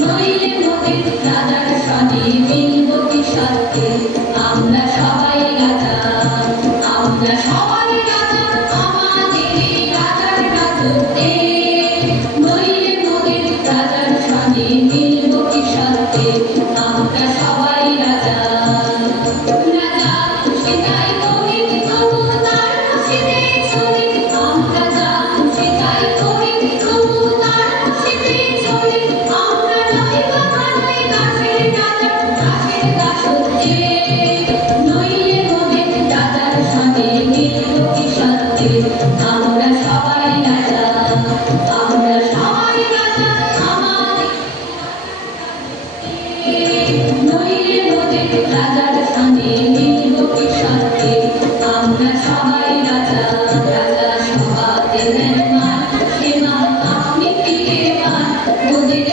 নইলে মোদের রাজার সনে মিলব কি সত্যে আমরা সবাই রাজা আমরা সবাই রাজা আমাদের রাজার রাজত্বে নইলে মোদের রাজার সনে মিলব কি সত্যে আমরা সবাই রাজা রাজা খুশি তাই করি তবু তার খুশিতে চলি আমরা যা খুশি তাই করি তবু তার খুশিতে চলি আমরা নই কখনোই দাসের রাজা দাসের দাসত্বে নইলে মোদের রাজার সঙ্গে মিলব কি সত্যে আমরা সবাই রাজা আমরা সবাই রাজা আমাদের নইলে মোদের রাজার সঙ্গে মিলব কি সত্যে আমরা সবাই রাজা রাজা সভাতে মেহমান সেমান আপনি ফিরে পান মোদের